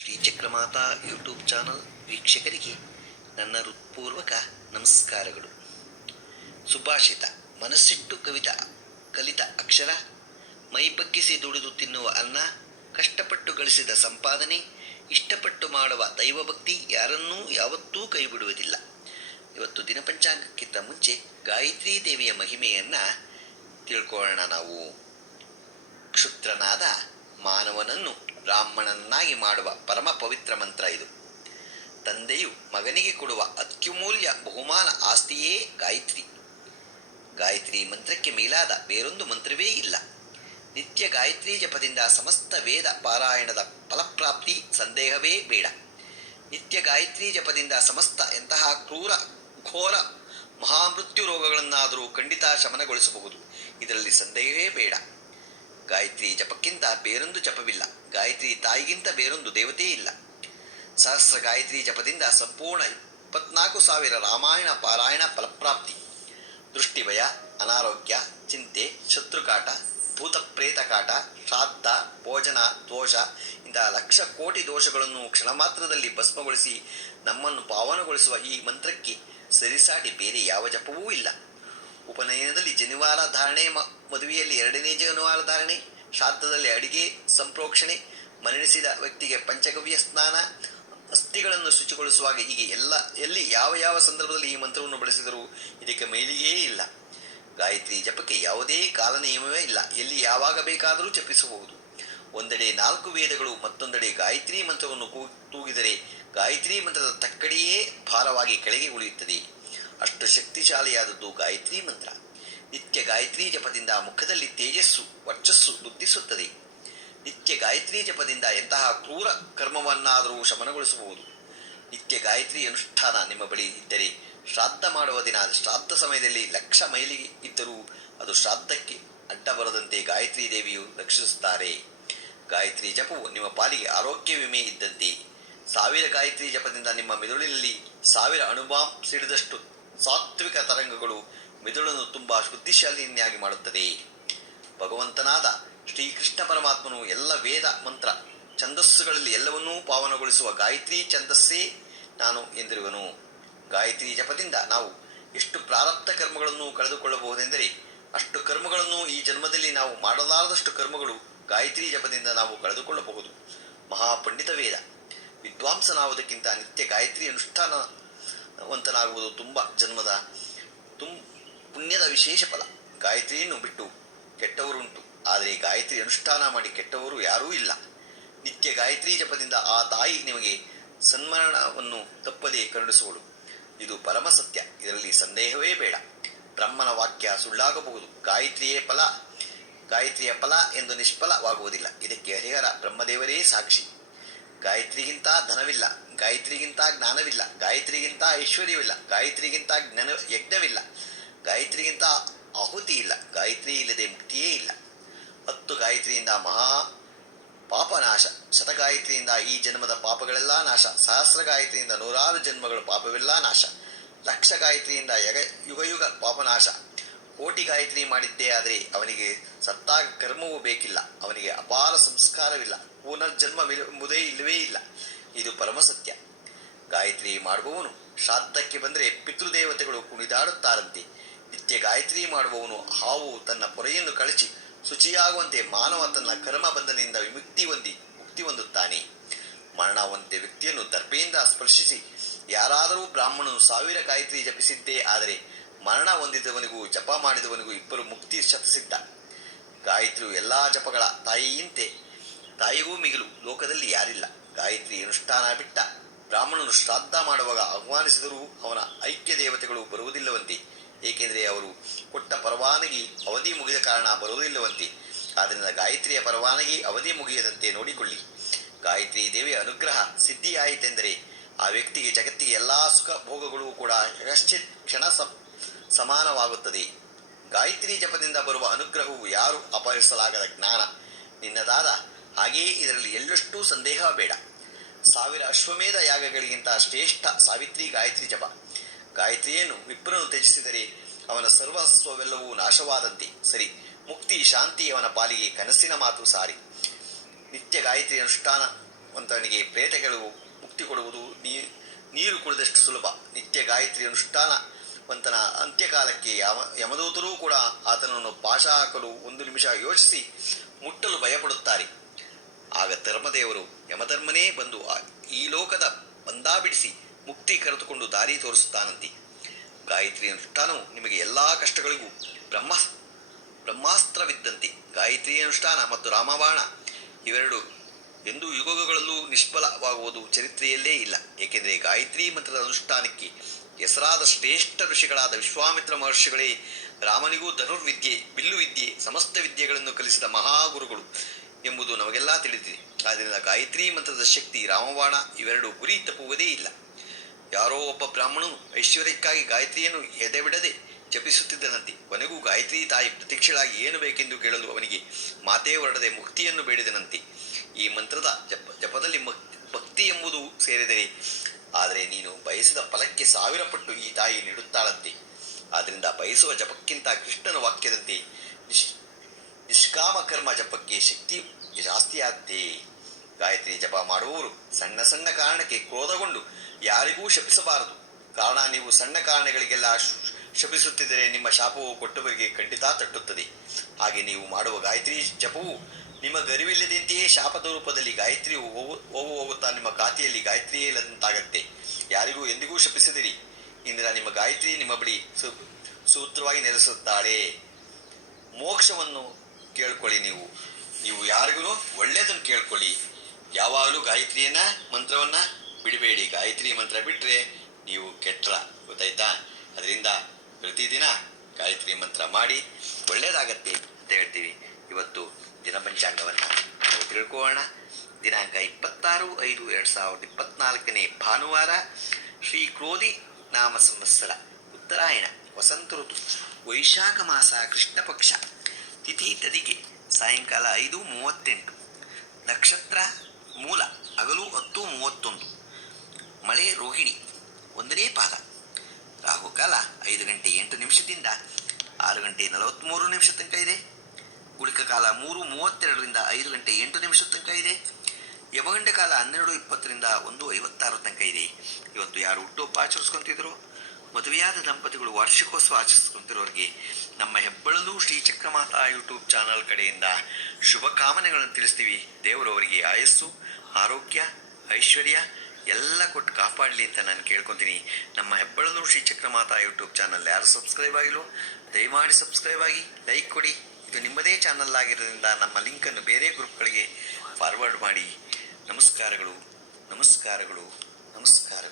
Shri Chakramata YouTube channel ವೀಕ್ಷಕರಿಗೆ ನನ್ನ ಹೃತ್ಪೂರ್ವಕ ನಮಸ್ಕಾರಗಳು. ಸುಭಾಷಿತ, ಮನಸ್ಸಿಟ್ಟು ಕವಿತ, ಕಲಿತ ಅಕ್ಷರ, ಮೈ ಬಗ್ಗಿಸಿ ದುಡಿದು ತಿನ್ನುವ ಅನ್ನ, ಕಷ್ಟಪಟ್ಟು ಗಳಿಸಿದ ಸಂಪಾದನೆ, ಇಷ್ಟಪಟ್ಟು ಮಾಡುವ ದೈವಭಕ್ತಿ ಯಾರನ್ನೂ ಯಾವತ್ತೂ ಕೈಬಿಡುವುದಿಲ್ಲ. ಇವತ್ತು ದಿನಪಂಚಾಂಗಕ್ಕಿಂತ ಮುಂಚೆ ಗಾಯತ್ರಿ ದೇವಿಯ ಮಹಿಮೆಯನ್ನು ತಿಳ್ಕೊಳ್ಳೋಣ ನಾವು. ಕ್ಷುದ್ರನಾದ ಮಾನವನನ್ನು ಬ್ರಾಹ್ಮಣನನ್ನಾಗಿ ಮಾಡುವ ಪರಮ ಪವಿತ್ರ ಮಂತ್ರ ಇದು. ತಂದೆಯು ಮಗನಿಗೆ ಕೊಡುವ ಅತ್ಯುಮೂಲ್ಯ ಬಹುಮಾನ ಆಸ್ತಿಯೇ ಗಾಯತ್ರಿ. ಗಾಯತ್ರಿ ಮಂತ್ರಕ್ಕೆ ಮೀಲಾದ ಬೇರೊಂದು ಮಂತ್ರವೇ ಇಲ್ಲ. ನಿತ್ಯ ಗಾಯತ್ರಿ ಜಪದಿಂದ ಸಮಸ್ತ ವೇದ ಪಾರಾಯಣದ ಫಲಪ್ರಾಪ್ತಿ ಸಂದೇಹವೇ ಬೇಡ. ನಿತ್ಯ ಗಾಯತ್ರಿ ಜಪದಿಂದ ಸಮಸ್ತ ಎಂತಹ ಕ್ರೂರ, ಘೋರ, ಮಹಾಮೃತ್ಯು ರೋಗಗಳನ್ನಾದರೂ ಖಂಡಿತ ಶಮನಗೊಳಿಸಬಹುದು. ಇದರಲ್ಲಿ ಸಂದೇಹವೇ ಬೇಡ. ಗಾಯತ್ರಿ ಜಪಕ್ಕಿಂತ ಬೇರೊಂದು ಜಪವಿಲ್ಲ. ಗಾಯತ್ರಿ ತಾಯಿಗಿಂತ ಬೇರೊಂದು ದೇವತೆ ಇಲ್ಲ. ಸಹಸ್ರ ಗಾಯತ್ರಿ ಜಪದಿಂದ ಸಂಪೂರ್ಣ ಇಪ್ಪತ್ನಾಲ್ಕು ಸಾವಿರ ರಾಮಾಯಣ, ಪಾರಾಯಣ ಫಲಪ್ರಾಪ್ತಿ. ದೃಷ್ಟಿಭಯ, ಅನಾರೋಗ್ಯ, ಚಿಂತೆ, ಶತ್ರುಕಾಟ ಭೂತ ಪ್ರೇತ ಕಾಟ, ಶ್ರಾದ್ದ, ಭೋಜನ, ದೋಷ ಇಂತಹ ಲಕ್ಷ ಕೋಟಿ ದೋಷಗಳನ್ನು ಕ್ಷಣ ಮಾತ್ರದಲ್ಲಿ ಭಸ್ಮಗೊಳಿಸಿ ನಮ್ಮನ್ನು ಪಾವನಗೊಳಿಸುವ ಈ ಮಂತ್ರಕ್ಕೆ ಸರಿಸಾಟಿ ಬೇರೆ ಯಾವ ಜಪವೂ ಇಲ್ಲ. ಉಪನಯನದಲ್ಲಿ ಜನಿವಾರ ಧಾರಣೆ ಮದುವೆಯಲ್ಲಿ ಎರಡನೇ ಜನಿವಾರ ಧಾರಣೆ, ಶ್ರಾದ್ದದಲ್ಲಿ ಅಡಿಗೆ, ಸಂಪ್ರೋಕ್ಷಣೆ ಮರಣಿಸಿದ ವ್ಯಕ್ತಿಗೆ ಪಂಚಗವ್ಯ ಸ್ನಾನ, ಅಸ್ಥಿಗಳನ್ನು ಶುಚಿಗೊಳಿಸುವಾಗ ಹೀಗೆ ಎಲ್ಲ, ಎಲ್ಲಿ ಯಾವ ಯಾವ ಸಂದರ್ಭದಲ್ಲಿ ಈ ಮಂತ್ರವನ್ನು ಬಳಸಿದರೂ ಇದಕ್ಕೆ ಮೈಲಿಗೆಯೇ ಇಲ್ಲ. ಗಾಯತ್ರಿ ಜಪಕ್ಕೆ ಯಾವುದೇ ಕಾಲ ನಿಯಮವೇ ಇಲ್ಲ. ಎಲ್ಲಿ ಯಾವಾಗ ಬೇಕಾದರೂ ಜಪಿಸಬಹುದು. ಒಂದೆಡೆ ನಾಲ್ಕು ವೇದಗಳು, ಮತ್ತೊಂದೆಡೆ ಗಾಯತ್ರಿ ಮಂತ್ರವನ್ನು ತೂಗಿದರೆ ಗಾಯತ್ರಿ ಮಂತ್ರದ ತಕ್ಕಡಿಯೇ ಭಾರವಾಗಿ ಕೆಳಗೆ ಉಳಿಯುತ್ತದೆ. ಅಷ್ಟು ಶಕ್ತಿಶಾಲಿಯಾದದ್ದು ಗಾಯತ್ರಿ ಮಂತ್ರ. ನಿತ್ಯ ಗಾಯತ್ರಿ ಜಪದಿಂದ ಮುಖದಲ್ಲಿ ತೇಜಸ್ಸು, ವರ್ಚಸ್ಸು ವೃದ್ಧಿಸುತ್ತದೆ. ನಿತ್ಯ ಗಾಯತ್ರಿ ಜಪದಿಂದ ಎಂತಹ ಕ್ರೂರ ಕರ್ಮವನ್ನಾದರೂ ಶಮನಗೊಳಿಸಬಹುದು. ನಿತ್ಯ ಗಾಯತ್ರಿ ಅನುಷ್ಠಾನ ನಿಮ್ಮ ಬಳಿ ಇದ್ದರೆ ಶ್ರಾದ್ದ ಮಾಡುವ ದಿನ ಶ್ರಾದ್ದ ಸಮಯದಲ್ಲಿ ಲಕ್ಷ ಮೈಲಿಗೆ ಇದ್ದರೂ ಅದು ಶ್ರಾದ್ದಕ್ಕೆ ಅಡ್ಡ ಬರದಂತೆ ಗಾಯತ್ರಿ ದೇವಿಯು ರಕ್ಷಿಸುತ್ತಾರೆ. ಗಾಯತ್ರಿ ಜಪವು ನಿಮ್ಮ ಪಾಲಿಗೆ ಆರೋಗ್ಯ ವಿಮೆ ಇದ್ದಂತೆ. ಸಾವಿರ ಗಾಯತ್ರಿ ಜಪದಿಂದ ನಿಮ್ಮ ಮೆದುಳಿನಲ್ಲಿ ಸಾವಿರ ಅಣುಬಾಂಬ್ ಸಿಡಿದಷ್ಟು ಸಾತ್ವಿಕ ತರಂಗಗಳು ಮೆದುಳನ್ನು ತುಂಬ ಶುದ್ಧಿಶಾಲಿಯನ್ನಾಗಿ ಮಾಡುತ್ತದೆ. ಭಗವಂತನಾದ ಶ್ರೀಕೃಷ್ಣ ಪರಮಾತ್ಮನು ಎಲ್ಲ ವೇದ ಮಂತ್ರ ಛಂದಸ್ಸುಗಳಲ್ಲಿ ಎಲ್ಲವನ್ನೂ ಪಾವನಗೊಳಿಸುವ ಗಾಯತ್ರಿ ಛಂದಸ್ಸೇ ನಾನು ಎಂದಿರುವನು. ಗಾಯತ್ರಿ ಜಪದಿಂದ ನಾವು ಎಷ್ಟು ಪ್ರಾರಬ್ಧ ಕರ್ಮಗಳನ್ನು ಕಳೆದುಕೊಳ್ಳಬಹುದೆಂದರೆ ಅಷ್ಟು ಕರ್ಮಗಳನ್ನು ಈ ಜನ್ಮದಲ್ಲಿ ನಾವು ಮಾಡಲಾರದಷ್ಟು ಕರ್ಮಗಳು ಗಾಯತ್ರಿ ಜಪದಿಂದ ನಾವು ಕಳೆದುಕೊಳ್ಳಬಹುದು. ಮಹಾಪಂಡಿತ ವೇದ, ವಿದ್ವಾಂಸನಾವುದಕ್ಕಿಂತ ನಿತ್ಯ ಗಾಯತ್ರಿ ಅನುಷ್ಠಾನವಂತನಾಗುವುದು ತುಂಬ ಜನ್ಮದ ತುಂ, ಪುಣ್ಯದ ವಿಶೇಷ ಫಲ. ಗಾಯತ್ರಿಯನ್ನು ಬಿಟ್ಟು ಕೆಟ್ಟವರುಂಟು. ಆದರೆ ಗಾಯತ್ರಿ ಅನುಷ್ಠಾನ ಮಾಡಿ ಕೆಟ್ಟವರು ಯಾರೂ ಇಲ್ಲ. ನಿತ್ಯ ಗಾಯತ್ರಿ ಜಪದಿಂದ ಆ ತಾಯಿ ನಿಮಗೆ ಸನ್ಮರಣವನ್ನು ತಪ್ಪದೇ ಕರುಣಿಸುವಳು. ಇದು ಪರಮ ಸತ್ಯ. ಇದರಲ್ಲಿ ಸಂದೇಹವೇ ಬೇಡ. ಬ್ರಹ್ಮನ ವಾಕ್ಯ ಸುಳ್ಳಾಗಬಹುದು. ಗಾಯತ್ರಿಯೇ ಫಲ. ಗಾಯತ್ರಿಯ ಫಲ ಎಂದು ನಿಷ್ಫಲವಾಗುವುದಿಲ್ಲ. ಇದಕ್ಕೆ ಹರಿಹರ ಬ್ರಹ್ಮದೇವರೇ ಸಾಕ್ಷಿ. ಗಾಯತ್ರಿಗಿಂತ ಧನವಿಲ್ಲ. ಗಾಯತ್ರಿಗಿಂತ ಜ್ಞಾನವಿಲ್ಲ, ಗಾಯತ್ರಿಗಿಂತ ಐಶ್ವರ್ಯವಿಲ್ಲ ಗಾಯತ್ರಿಗಿಂತ ಜ್ಞಾನ ಯಜ್ಞವಿಲ್ಲ, ಗಾಯತ್ರಿಗಿಂತ ಆಹುತಿ ಇಲ್ಲ, ಗಾಯತ್ರಿ ಇಲ್ಲದೆ ಮುಕ್ತಿಯೇ ಇಲ್ಲ. ಹತ್ತು ಗಾಯತ್ರಿಯಿಂದ ಮಹಾ ಪಾಪನಾಶ ಶತಗಾಯತ್ರಿಯಿಂದ ಈ ಜನ್ಮದ ಪಾಪಗಳೆಲ್ಲ ನಾಶ ಸಹಸ್ರ ಗಾಯತ್ರಿಯಿಂದ ನೂರಾರು ಜನ್ಮಗಳ ಪಾಪವೆಲ್ಲ ನಾಶ ಲಕ್ಷ ಗಾಯತ್ರಿಯಿಂದ ಯಗ ಯುಗ ಪಾಪನಾಶ ಕೋಟಿ ಗಾಯತ್ರಿ ಮಾಡಿದ್ದೇ ಆದರೆ ಅವನಿಗೆ ಸತ್ತಾಗ ಕರ್ಮವೂ ಬೇಕಿಲ್ಲ, ಅವನಿಗೆ ಅಪಾರ ಸಂಸ್ಕಾರವಿಲ್ಲ, ಪುನರ್ಜನ್ಮ ಎಂಬುದೇ ಇಲ್ಲವೇ ಇಲ್ಲ. ಇದು ಪರಮಸತ್ಯ ಗಾಯತ್ರಿ ಮಾಡುವವನು ಶ್ರಾದ್ದಕ್ಕೆ ಬಂದರೆ ಪಿತೃದೇವತೆಗಳು ಕುಣಿದಾಡುತ್ತಾರಂತೆ. ನಿತ್ಯ ಗಾಯತ್ರಿ ಮಾಡುವವನು ಹಾವು ತನ್ನ ಪೊರೆಯನ್ನು ಕಳಚಿ ಶುಚಿಯಾಗುವಂತೆ ಮಾನವ ತನ್ನ ಕರ್ಮ ಬಂಧನದಿಂದ ವಿಮುಕ್ತಿ ಹೊಂದಿ ಮುಕ್ತಿ ಹೊಂದುತ್ತಾನೆ. ಮರಣ ಹೊಂದಿದ ವ್ಯಕ್ತಿಯನ್ನು ದರ್ಭೆಯಿಂದ ಸ್ಪರ್ಶಿಸಿ ಯಾರಾದರೂ ಬ್ರಾಹ್ಮಣನು ಸಾವಿರ ಗಾಯತ್ರಿ ಜಪಿಸಿದ್ದೇ ಆದರೆ ಮರಣ ಹೊಂದಿದವನಿಗೂ ಜಪ ಮಾಡಿದವನಿಗೂ ಇಬ್ಬರು ಮುಕ್ತಿ ಶಪಿಸಿದ್ದ ಗಾಯತ್ರಿಯು ಎಲ್ಲ ಜಪಗಳ ತಾಯಿಯಂತೆ, ತಾಯಿಗೂ ಮಿಗಿಲು, ಲೋಕದಲ್ಲಿ ಯಾರಿಲ್ಲ. ಗಾಯತ್ರಿ ಅನುಷ್ಠಾನ ಬಿಟ್ಟ. ಬ್ರಾಹ್ಮಣನು ಶ್ರಾದ್ದ ಮಾಡುವಾಗ ಆಹ್ವಾನಿಸಿದರೂ ಅವನ ಐಕ್ಯ ದೇವತೆಗಳು ಬರುವುದಿಲ್ಲವಂತೆ. ಏಕೆಂದರೆ ಅವರು ಕೊಟ್ಟ ಪರವಾನಗಿ ಅವಧಿ ಮುಗಿದ ಕಾರಣ ಬರುವುದಿಲ್ಲವಂತೆ. ಆದ್ದರಿಂದ ಗಾಯತ್ರಿಯ ಪರವಾನಗಿ ಅವಧಿ ಮುಗಿಯದಂತೆ ನೋಡಿಕೊಳ್ಳಿ. ಗಾಯತ್ರಿ ದೇವಿಯ ಅನುಗ್ರಹ ಸಿದ್ಧಿಯಾಯಿತೆಂದರೆ ಆ ವ್ಯಕ್ತಿಗೆ ಜಗತ್ತಿಗೆ ಎಲ್ಲ ಸುಖ ಭೋಗಗಳು ಕೂಡ ಯಶ್ಚಿತ್ ಕ್ಷಣ ಸಮಾನವಾಗುತ್ತದೆ. ಗಾಯತ್ರಿ ಜಪದಿಂದ ಬರುವ ಅನುಗ್ರಹವು ಯಾರು ಅಪಹರಿಸಲಾಗದ ಜ್ಞಾನ. ನಿನ್ನದಾದ ಹಾಗೆಯೇ ಇದರಲ್ಲಿ ಎಳ್ಳಷ್ಟೂ ಸಂದೇಹ ಬೇಡ. ಸಾವಿರ ಅಶ್ವಮೇಧ ಯಾಗಗಳಿಗಿಂತ ಶ್ರೇಷ್ಠ ಸಾವಿತ್ರಿ ಗಾಯತ್ರಿ ಜಪ. ಗಾಯತ್ರಿಯನ್ನು ವಿಪ್ರನು ತ್ಯಜಿಸಿದರೆ ಅವನ ಸರ್ವಸ್ವವೆಲ್ಲವೂ ನಾಶವಾದಂತೆ. ಸರಿ, ಮುಕ್ತಿ, ಶಾಂತಿ ಅವನ ಪಾಲಿಗೆ ಕನಸಿನ ಮಾತು ಸಾರಿ. ನಿತ್ಯ ಗಾಯತ್ರಿ ಅನುಷ್ಠಾನ ವಂತನಿಗೆ ಪ್ರೇತಗಳು ಮುಕ್ತಿ ಕೊಡುವುದು ನೀ, ನೀರು ಕುಡಿದಷ್ಟು ಸುಲಭ. ನಿತ್ಯ ಗಾಯತ್ರಿ ಅನುಷ್ಠಾನವಂತನ ಅಂತ್ಯಕಾಲಕ್ಕೆ ಯಮ, ಯಮದೂತರೂ ಕೂಡ ಆತನನ್ನು ಪಾಶ ಹಾಕಲು ಒಂದು ನಿಮಿಷ ಯೋಚಿಸಿ ಮುಟ್ಟಲು ಭಯಪಡುತ್ತಾರೆ. ಆಗ ಧರ್ಮದೇವರು ಯಮಧರ್ಮನೇ ಬಂದು ಈ ಲೋಕದ ಬಂದ ಬಿಡಿಸಿ ಮುಕ್ತಿ ಕರೆದುಕೊಂಡು ದಾರಿ ತೋರಿಸುತ್ತಾನಂತೆ. ಗಾಯತ್ರಿ ಅನುಷ್ಠಾನವು ನಿಮಗೆ ಎಲ್ಲ ಕಷ್ಟಗಳಿಗೂ ಬ್ರಹ್ಮ ಬ್ರಹ್ಮಾಸ್ತ್ರವಿದ್ದಂತೆ. ಗಾಯತ್ರಿ ಅನುಷ್ಠಾನ ಮತ್ತು ರಾಮಬಾಣ ಇವೆರಡು ಎಂದೂ ಯುಗಗಳಲ್ಲೂ ನಿಷ್ಫಲವಾಗುವುದು ಚರಿತ್ರೆಯಲ್ಲೇ ಇಲ್ಲ. ಏಕೆಂದರೆ ಗಾಯತ್ರಿ ಮಂತ್ರದ ಅನುಷ್ಠಾನಕ್ಕೆ ಹೆಸರಾದ ಶ್ರೇಷ್ಠ ಋಷಿಗಳಾದ ವಿಶ್ವಾಮಿತ್ರ ಮಹರ್ಷಿಗಳೇ ರಾಮನಿಗೂ ಧನುರ್ವಿದ್ಯೆ ಬಿಲ್ಲು ವಿದ್ಯೆ ಸಮಸ್ತ ವಿದ್ಯೆಗಳನ್ನು ಕಲಿಸಿದ ಮಹಾಗುರುಗಳು. ಎಂಬುದು ನಮಗೆಲ್ಲ ತಿಳಿದಿದೆ. ಆದ್ದರಿಂದ ಗಾಯತ್ರಿ ಮಂತ್ರದ ಶಕ್ತಿ, ರಾಮಬಾಣ ಇವೆರಡು ಗುರಿ ತಪ್ಪುವುದೇ ಇಲ್ಲ. ಯಾರೋ ಒಬ್ಬ ಬ್ರಾಹ್ಮಣನು ಐಶ್ವರ್ಯಕ್ಕಾಗಿ ಗಾಯತ್ರಿಯನ್ನು ಎದೆಬಿಡದೆ ಜಪಿಸುತ್ತಿದ್ದನಂತೆ ಕೊನೆಗೂ ಗಾಯತ್ರಿ ತಾಯಿ ಪ್ರತ್ಯಕ್ಷಳಾಗಿ ಏನು ಬೇಕೆಂದು ಕೇಳಲು ಅವನಿಗೆ ಮಾತೇ ಹೊರಡದೆ ಮುಕ್ತಿಯನ್ನು ಬೇಡಿದನಂತೆ. ಈ ಮಂತ್ರದ ಜಪ, ಜಪದಲ್ಲಿ ಭಕ್ತಿ ಎಂಬುದು ಸೇರಿದರೆ ಆದರೆ ನೀನು ಬಯಸಿದ ಫಲಕ್ಕೆ ಸಾವಿರ ಪಟ್ಟು ಈ ತಾಯಿ ನೀಡುತ್ತಾಳಂತೆ. ಆದ್ದರಿಂದ ಬಯಸುವ ಜಪಕ್ಕಿಂತ ಕೃಷ್ಣನ ವಾಕ್ಯದಂತೆ ನಿಷ್ಕಾಮ ಕರ್ಮ ಜಪಕ್ಕೆ ಶಕ್ತಿ ಜಾಸ್ತಿ ಆಗ್ತಿ ಗಾಯತ್ರಿ ಜಪ ಮಾಡುವವರು ಸಣ್ಣ ಸಣ್ಣ ಕಾರಣಕ್ಕೆ ಕ್ರೋಧಗೊಂಡು ಯಾರಿಗೂ ಶಪಿಸಬಾರದು. ಕಾರಣ ನೀವು ಸಣ್ಣ ಕಾರಣಗಳಿಗೆಲ್ಲ ಶಪಿಸುತ್ತಿದ್ದರೆ ನಿಮ್ಮ ಶಾಪವು ಕೊಟ್ಟವರಿಗೆ ಖಂಡಿತ ತಟ್ಟುತ್ತದೆ. ಹಾಗೆ ನೀವು ಮಾಡುವ ಗಾಯತ್ರಿ ಜಪವು ನಿಮ್ಮ ಗರಿವಿಲ್ಲದಂತೆಯೇ ಶಾಪದ ರೂಪದಲ್ಲಿ ಗಾಯತ್ರಿ ಹೋಗು ಹೋಗು ಹೋಗುತ್ತಾ ನಿಮ್ಮ ಖಾತೆಯಲ್ಲಿ ಗಾಯತ್ರಿಯೇ ಇಲ್ಲದಂತಾಗತ್ತೆ. ಯಾರಿಗೂ ಎಂದಿಗೂ ಶಪಿಸದಿರಿ. ಇಂದಿರ ನಿಮ್ಮ ಗಾಯತ್ರಿ ನಿಮ್ಮ ಬಳಿ ಸೂತ್ರವಾಗಿ ನೆಲೆಸುತ್ತಾಳೆ. ಮೋಕ್ಷವನ್ನು ಕೇಳ್ಕೊಳ್ಳಿ ನೀವು. ನೀವು ಯಾರಿಗೂ ಒಳ್ಳೆಯದನ್ನು ಕೇಳ್ಕೊಳ್ಳಿ. ಯಾವಾಗಲೂ ಗಾಯತ್ರಿಯನ್ನ, ಮಂತ್ರವನ್ನ ಬಿಡಬೇಡಿ. ಗಾಯತ್ರಿ ಮಂತ್ರ ಬಿಟ್ಟರೆ ನೀವು ಕೆಟ್ಟರ ಗೊತ್ತಾಯ್ತಾ? ಅದರಿಂದ ಪ್ರತಿದಿನ ಗಾಯತ್ರಿ ಮಂತ್ರ ಮಾಡಿ ಒಳ್ಳೆಯದಾಗತ್ತೆ ಅಂತ ಹೇಳ್ತೀವಿ. ಇವತ್ತು ದಿನ ಪಂಚಾಂಗವನ್ನು ನಾವು ತಿಳ್ಕೊಳ್ಳೋಣ. ದಿನಾಂಕ ಇಪ್ಪತ್ತಾರು ಐದು ಎರಡು ಸಾವಿರದ ಇಪ್ಪತ್ನಾಲ್ಕನೇ ಭಾನುವಾರ ಶ್ರೀ ಕ್ರೋಧಿ ನಾಮ ಸಂವತ್ಸರ ಉತ್ತರಾಯಣ. ವಸಂತ ಋತು. ವೈಶಾಖ ಮಾಸ ಕೃಷ್ಣ ಪಕ್ಷ ತಿಥಿ ತದಿಗೆ ಸಾಯಂಕಾಲ ಐದು ಮೂವತ್ತೆಂಟು. ನಕ್ಷತ್ರ ಮೂಲ ಹಗಲು ಹತ್ತು ಮೂವತ್ತೊಂದು. ಮಳೆ ರೋಹಿಣಿ ಒಂದನೇ ಪಾದ. ರಾಹುಕಾಲ ಐದು ಗಂಟೆ ಎಂಟು ನಿಮಿಷದಿಂದ ಆರು ಗಂಟೆ ನಲವತ್ತ್ಮೂರು ನಿಮಿಷ ತನಕ ಇದೆ. ಗುಳಿಕ ಕಾಲ ಮೂರು ಮೂವತ್ತೆರಡರಿಂದ ಐದು ಗಂಟೆ ಎಂಟು ನಿಮಿಷ ತನಕ ಇದೆ. ಯಮಗಂಡ ಕಾಲ ಹನ್ನೆರಡು ಇಪ್ಪತ್ತರಿಂದ ಒಂದು ಐವತ್ತಾರು ತನಕ ಇದೆ. ಇವತ್ತು ಯಾರು ಹುಟ್ಟುಹಬ್ಬ ಆಚರಿಸ್ಕೊಂತಿದ್ರು? ಮದುವೆಯಾದ ದಂಪತಿಗಳು ವಾರ್ಷಿಕೋತ್ಸವ ಆಚರಿಸಿಕೊಂಡಿರೋರಿಗೆ ನಮ್ಮ ಹೆಬ್ಬಳಲು ಶ್ರೀ ಚಕ್ರಮಾತಾ ಯೂಟ್ಯೂಬ್ ಚಾನಲ್ ಕಡೆಯಿಂದ ಶುಭ ಕಾಮನೆಗಳನ್ನು ತಿಳಿಸ್ತೀವಿ. ದೇವರು ಅವರಿಗೆ ಆಯಸ್ಸು, ಆರೋಗ್ಯ, ಐಶ್ವರ್ಯ ಎಲ್ಲ ಕೊಟ್ಟು ಕಾಪಾಡಲಿ ಅಂತ ನಾನು ಕೇಳ್ಕೊತೀನಿ. ನಮ್ಮ ಹೆಬ್ಬಳಲು ಶ್ರೀ ಚಕ್ರಮಾತಾ ಯೂಟ್ಯೂಬ್ ಚಾನಲ್ ಯಾರು ಸಬ್ಸ್ಕ್ರೈಬ್ ಆಗಿಲ್ಲೋ ದಯಮಾಡಿ ಸಬ್ಸ್ಕ್ರೈಬ್ ಆಗಿ ಲೈಕ್ ಕೊಡಿ. ಇದು ನಿಮ್ಮದೇ ಚಾನಲ್ ಆಗಿರೋದ್ರಿಂದ ನಮ್ಮ ಲಿಂಕನ್ನು ಬೇರೆ ಗ್ರೂಪ್ಗಳಿಗೆ ಫಾರ್ವರ್ಡ್ ಮಾಡಿ. ನಮಸ್ಕಾರಗಳು ನಮಸ್ಕಾರಗಳು ನಮಸ್ಕಾರ